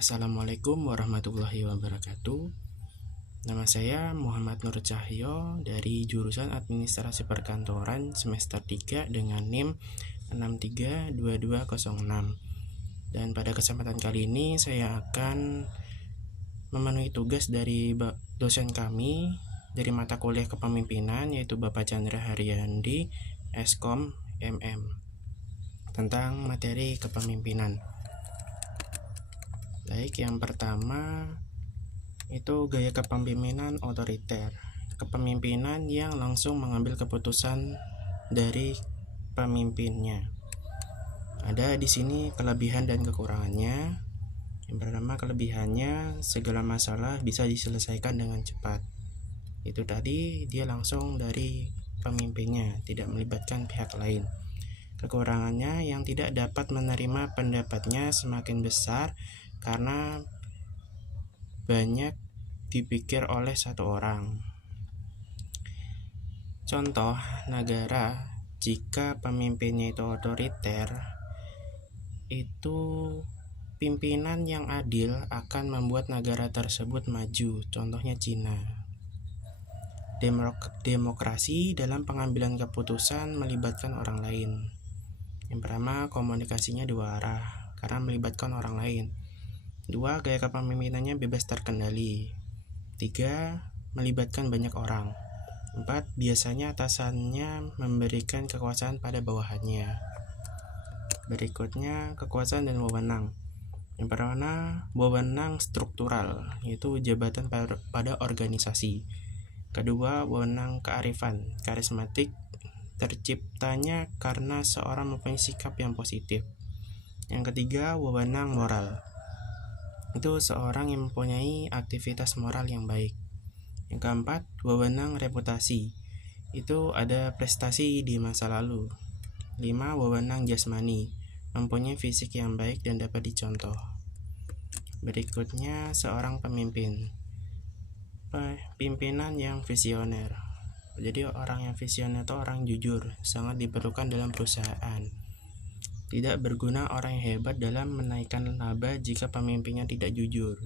Assalamualaikum warahmatullahi wabarakatuh. Nama saya Muhammad Nur Cahyo dari jurusan Administrasi Perkantoran semester 3 dengan NIM 632206. Dan pada kesempatan kali ini saya akan memenuhi tugas dari dosen kami dari mata kuliah kepemimpinan, yaitu Bapak Chandra Haryandi, Eskom MM, tentang materi kepemimpinan. Baik, yang pertama itu gaya kepemimpinan otoriter, kepemimpinan yang langsung mengambil keputusan dari pemimpinnya. Ada di sini kelebihan dan kekurangannya. Yang pertama, kelebihannya segala masalah bisa diselesaikan dengan cepat. Itu tadi dia langsung dari pemimpinnya, tidak melibatkan pihak lain. Kekurangannya yang tidak dapat menerima pendapatnya semakin besar karena banyak dipikir oleh satu orang. Contoh negara, jika pemimpinnya itu otoriter, itu pimpinan yang adil akan membuat negara tersebut maju. Contohnya Cina. Demokrasi dalam pengambilan keputusan melibatkan orang lain. Yang pertama, komunikasinya dua arah karena melibatkan orang lain. 2. Gaya kepemimpinannya bebas terkendali. 3. Melibatkan banyak orang. 4. Biasanya atasannya memberikan kekuasaan pada bawahannya. Berikutnya, kekuasaan dan wewenang. Yang pertama, wewenang struktural, yaitu jabatan pada organisasi. Kedua, wewenang kearifan, karismatik, terciptanya karena seorang mempunyai sikap yang positif. Yang ketiga, wewenang moral, itu seorang yang mempunyai aktivitas moral yang baik. Yang keempat, wewenang reputasi, itu ada prestasi di masa lalu. 5. Wewenang jasmani, mempunyai fisik yang baik dan dapat dicontoh. Berikutnya, seorang pemimpin, pimpinan yang visioner. Jadi orang yang visioner itu orang jujur, sangat diperlukan dalam perusahaan. Tidak berguna orang yang hebat dalam menaikkan laba jika pemimpinnya tidak jujur.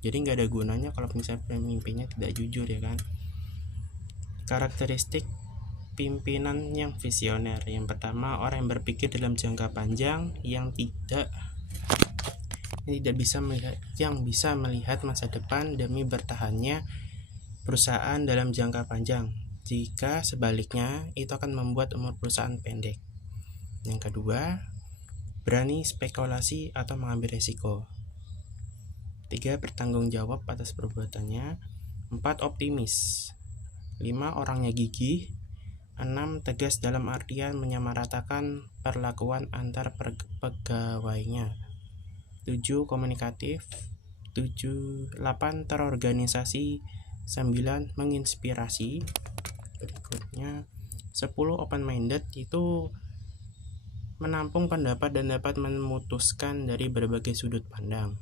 Jadi nggak ada gunanya kalau misalnya pemimpinnya tidak jujur, ya kan. Karakteristik pimpinan yang visioner. Yang pertama, orang yang berpikir dalam jangka panjang, yang bisa melihat masa depan demi bertahannya perusahaan dalam jangka panjang. Jika sebaliknya, itu akan membuat umur perusahaan pendek. Yang kedua, berani spekulasi atau mengambil resiko. 3. Bertanggung jawab atas perbuatannya. 4. Optimis. 5. Orangnya gigih. 6. Tegas dalam artian menyamaratakan perlakuan antar pegawainya. 7. Komunikatif. 8. Terorganisasi. 9. Menginspirasi. Berikutnya, 10. Open-minded, itu menampung pendapat dan dapat memutuskan dari berbagai sudut pandang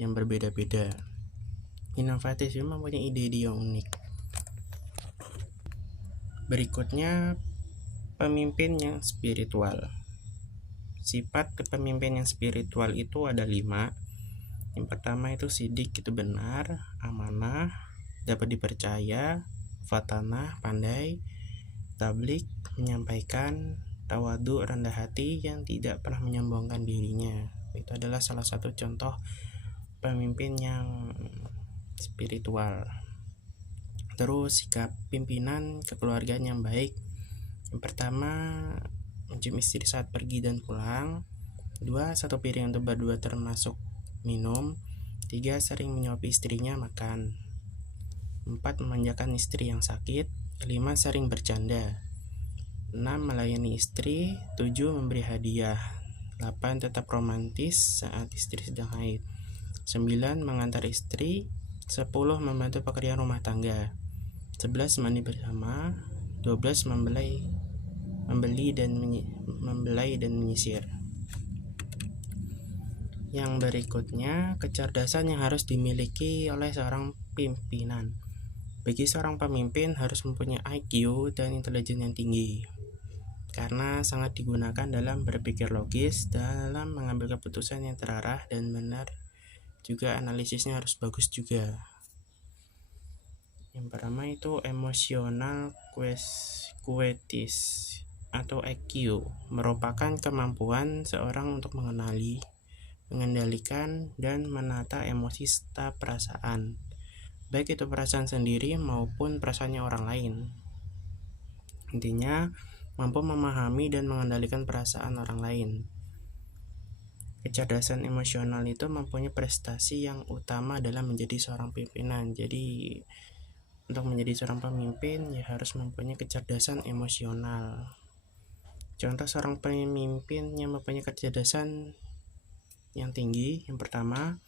yang berbeda-beda. Inovatif, mempunyai ide-ide yang unik. Berikutnya, pemimpin yang spiritual. Sifat kepemimpinan yang spiritual itu ada 5. Yang pertama itu sidik, itu benar, amanah, dapat dipercaya, fatanah, pandai, tablik, menyampaikan, tawadu, rendah hati, yang tidak pernah menyombongkan dirinya. Itu adalah salah satu contoh pemimpin yang spiritual. Terus sikap pimpinan kekeluargaan yang baik. Yang pertama, mencium istri saat pergi dan pulang. 2. Satu piring untuk berdua termasuk minum. 3. Sering menyuapi istrinya makan. 4. Memanjakan istri yang sakit. 5. Sering bercanda. 6. Melayani istri. 7. Memberi hadiah. 8. Tetap romantis saat istri sedang haid. 9. Mengantar istri. 10. Membantu pekerjaan rumah tangga. 11. Mandi bersama. 12. Membelai dan menyisir. Yang berikutnya, kecerdasan yang harus dimiliki oleh seorang pimpinan. Bagi seorang pemimpin harus mempunyai IQ dan intelijen yang tinggi, karena sangat digunakan dalam berpikir logis, dalam mengambil keputusan yang terarah dan benar juga analisisnya harus bagus juga. Yang pertama itu emotional qualities atau EQ, merupakan kemampuan seorang untuk mengenali, mengendalikan, dan menata emosi serta perasaan, baik itu perasaan sendiri maupun perasaannya orang lain. Intinya, mampu memahami dan mengendalikan perasaan orang lain. Kecerdasan emosional itu mempunyai prestasi yang utama dalam menjadi seorang pimpinan. Jadi, untuk menjadi seorang pemimpin ya harus mempunyai kecerdasan emosional. Contoh seorang pemimpin yang mempunyai kecerdasan yang tinggi, yang pertama,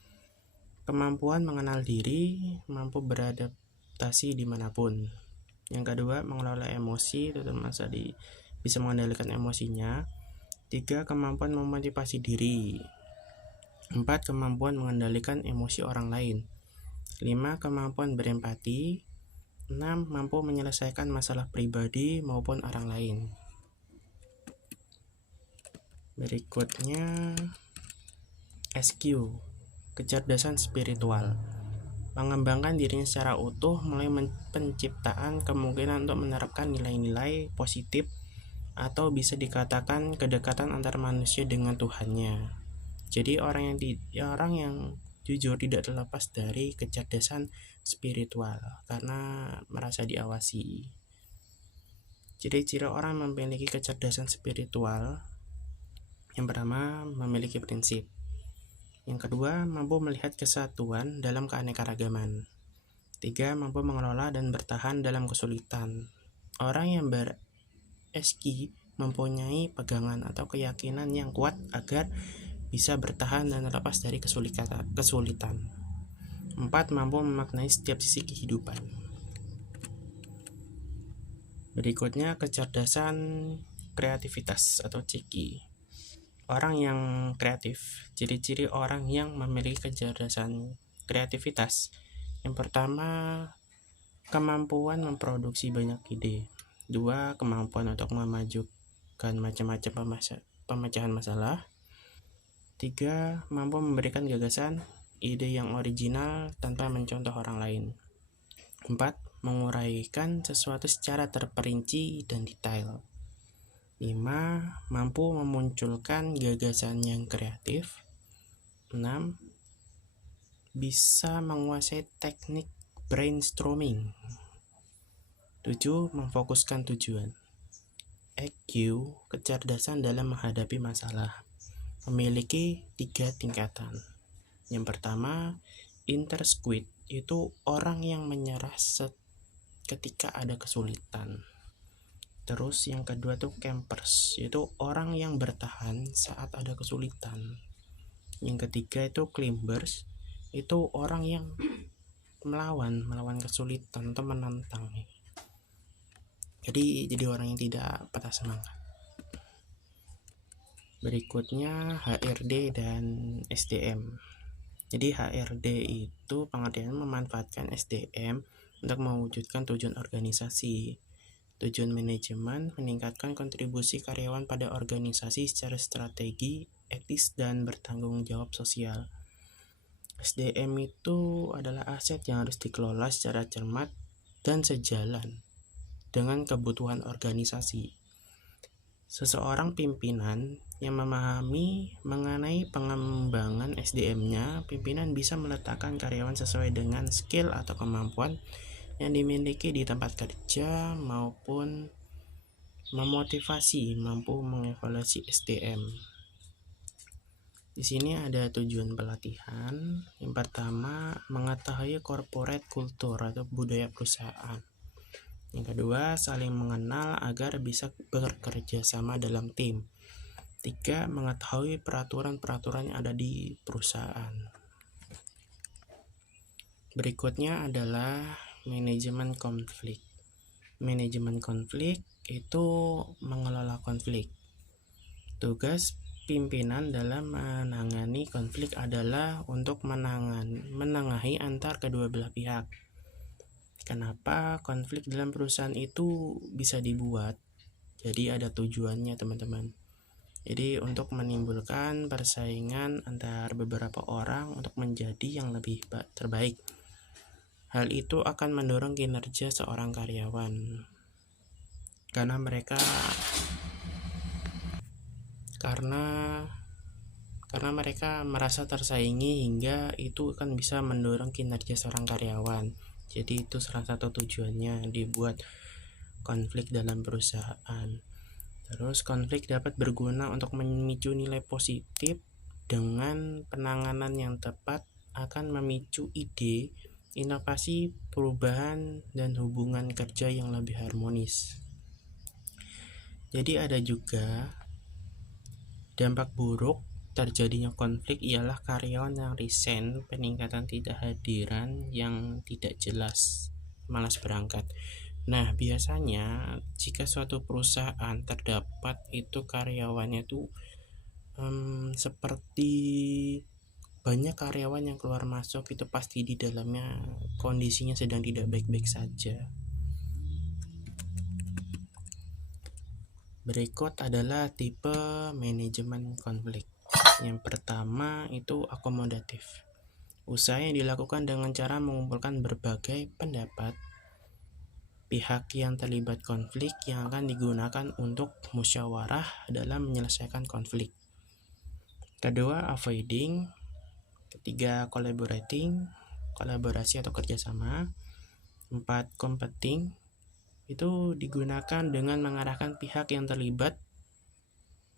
kemampuan mengenal diri, mampu beradaptasi dimanapun. Yang kedua, mengelola emosi, terutama bisa mengendalikan emosinya. 3, kemampuan memotivasi diri. 4, kemampuan mengendalikan emosi orang lain. 5, kemampuan berempati. 6, mampu menyelesaikan masalah pribadi maupun orang lain. Berikutnya SQ, kecerdasan spiritual. Mengembangkan dirinya secara utuh melalui penciptaan kemungkinan untuk menerapkan nilai-nilai positif atau bisa dikatakan kedekatan antara manusia dengan Tuhannya. Jadi orang yang jujur tidak terlepas dari kecerdasan spiritual karena merasa diawasi. Ciri-ciri orang memiliki kecerdasan spiritual: yang pertama, memiliki prinsip. Yang kedua, mampu melihat kesatuan dalam keanekaragaman. 3, mampu mengelola dan bertahan dalam kesulitan. Orang yang ber-SQ mempunyai pegangan atau keyakinan yang kuat agar bisa bertahan dan terlepas dari kesulitan. 4, mampu memaknai setiap sisi kehidupan. Berikutnya, kecerdasan kreativitas atau CQ. Orang yang kreatif. Ciri-ciri orang yang memiliki kecerdasan kreativitas: yang pertama, kemampuan memproduksi banyak ide. 2, kemampuan untuk memajukan macam-macam pemecahan masalah. 3, mampu memberikan gagasan, ide yang original tanpa mencontoh orang lain. 4, menguraikan sesuatu secara terperinci dan detail. 5, mampu memunculkan gagasan yang kreatif. 6, bisa menguasai teknik brainstorming. 7, memfokuskan tujuan. EQ, kecerdasan dalam menghadapi masalah, memiliki 3 tingkatan. Yang pertama, intersquid, itu orang yang menyerah ketika ada kesulitan. Terus yang kedua tuh campers, yaitu orang yang bertahan saat ada kesulitan. Yang ketiga itu climbers, itu orang yang melawan kesulitan atau menantang. Jadi orang yang tidak patah semangat. Berikutnya HRD dan SDM. Jadi HRD itu pengertian memanfaatkan SDM untuk mewujudkan tujuan organisasi. Tujuan manajemen meningkatkan kontribusi karyawan pada organisasi secara strategi, etis, dan bertanggung jawab sosial. SDM itu adalah aset yang harus dikelola secara cermat dan sejalan dengan kebutuhan organisasi. Seseorang pimpinan yang memahami mengenai pengembangan SDM-nya, pimpinan bisa meletakkan karyawan sesuai dengan skill atau kemampuan yang dimiliki di tempat kerja maupun memotivasi mampu mengevaluasi SDM. Di sini ada tujuan pelatihan. Yang pertama, mengetahui corporate culture atau budaya perusahaan. Yang kedua, saling mengenal agar bisa bekerja sama dalam tim. 3, mengetahui peraturan-peraturan yang ada di perusahaan. Berikutnya adalah manajemen konflik. Manajemen konflik itu mengelola konflik. Tugas pimpinan dalam menangani konflik adalah untuk menengahi antar kedua belah pihak. Kenapa konflik dalam perusahaan itu bisa dibuat? Jadi ada tujuannya, teman-teman. Jadi untuk menimbulkan persaingan antar beberapa orang untuk menjadi yang lebih terbaik. Hal itu akan mendorong kinerja seorang karyawan karena mereka merasa tersaingi hingga itu akan bisa mendorong kinerja seorang karyawan. Jadi itu salah satu tujuannya dibuat konflik dalam perusahaan. Terus konflik dapat berguna untuk memicu nilai positif dengan penanganan yang tepat akan memicu ide, inovasi, perubahan, dan hubungan kerja yang lebih harmonis. Jadi ada juga dampak buruk terjadinya konflik ialah karyawan yang resign, peningkatan tidak hadiran yang tidak jelas, malas berangkat. Nah, biasanya jika suatu perusahaan terdapat itu karyawannya itu seperti banyak karyawan yang keluar masuk, itu pasti di dalamnya kondisinya sedang tidak baik-baik saja. Berikut adalah tipe manajemen konflik. Yang pertama itu akomodatif. Usaha yang dilakukan dengan cara mengumpulkan berbagai pendapat pihak yang terlibat konflik yang akan digunakan untuk musyawarah dalam menyelesaikan konflik. Kedua, avoiding. Ketiga, collaborating, kolaborasi atau kerjasama. 4, competing. Itu digunakan dengan mengarahkan pihak yang terlibat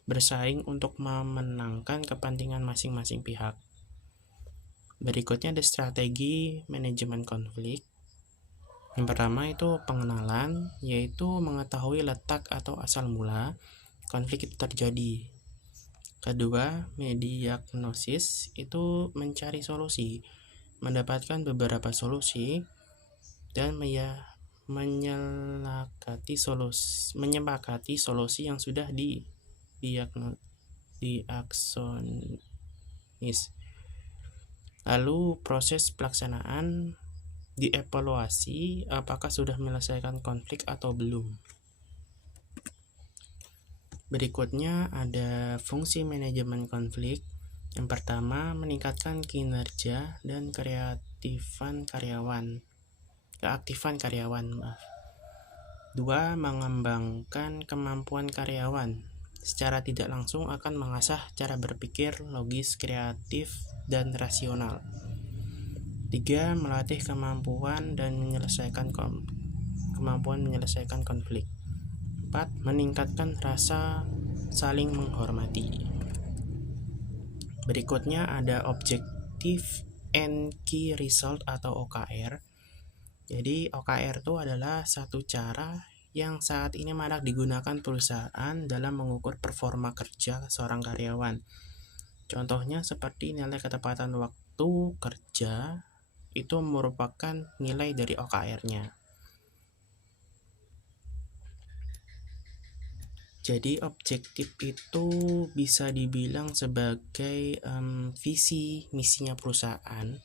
bersaing untuk memenangkan kepentingan masing-masing pihak. Berikutnya ada strategi manajemen konflik. Yang pertama itu pengenalan, yaitu mengetahui letak atau asal mula konflik itu terjadi. Kedua, mendiagnosis, itu mencari solusi, mendapatkan beberapa solusi, dan menyepakati solusi yang sudah diaksonis. Lalu proses pelaksanaan, dievaluasi apakah sudah menyelesaikan konflik atau belum. Berikutnya ada fungsi manajemen konflik. Yang pertama, meningkatkan kinerja dan keaktifan karyawan. 2, mengembangkan kemampuan karyawan. Secara tidak langsung akan mengasah cara berpikir logis, kreatif, dan rasional. 3, melatih kemampuan menyelesaikan konflik. 4, meningkatkan rasa saling menghormati. Berikutnya ada Objective and Key Result atau OKR. Jadi OKR itu adalah satu cara yang saat ini marak digunakan perusahaan dalam mengukur performa kerja seorang karyawan. Contohnya seperti nilai ketepatan waktu kerja itu merupakan nilai dari OKR-nya. Jadi objektif itu bisa dibilang sebagai visi misinya perusahaan.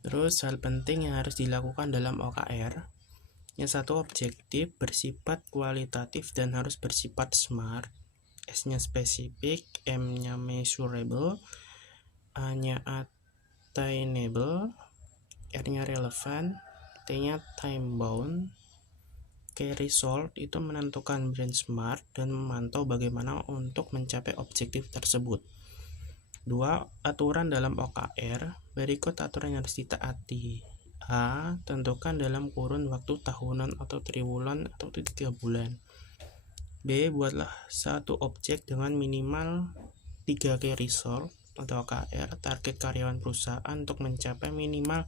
Terus hal penting yang harus dilakukan dalam OKR, yang satu objektif bersifat kualitatif dan harus bersifat SMART. S-nya spesifik, M-nya measurable, A-nya attainable, R-nya relevant, T-nya time bound. Key result itu menentukan benchmark dan memantau bagaimana untuk mencapai objektif tersebut. 2, aturan dalam OKR. Berikut aturan yang harus ditaati. A, tentukan dalam kurun waktu tahunan atau triwulan atau 3 bulan. B, buatlah satu objek dengan minimal 3 key result atau OKR. Target karyawan perusahaan untuk mencapai minimal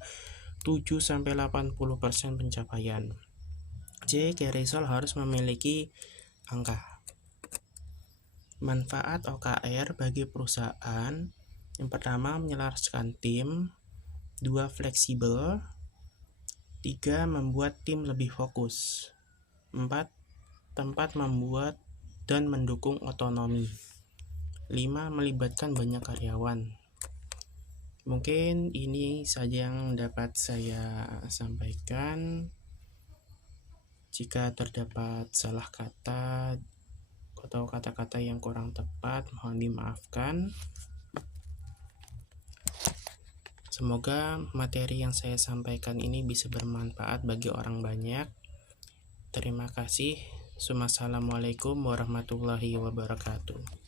7-80% pencapaian. C, key result harus memiliki angka. Manfaat OKR bagi perusahaan. Yang pertama, menyelaraskan tim. 2, fleksibel. 3, membuat tim lebih fokus. 4, tempat membuat dan mendukung otonomi. 5, melibatkan banyak karyawan. Mungkin ini saja yang dapat saya sampaikan. Jika terdapat salah kata, atau kata-kata yang kurang tepat mohon dimaafkan. Semoga materi yang saya sampaikan ini bisa bermanfaat bagi orang banyak. Terima kasih. Wassalamualaikum warahmatullahi wabarakatuh.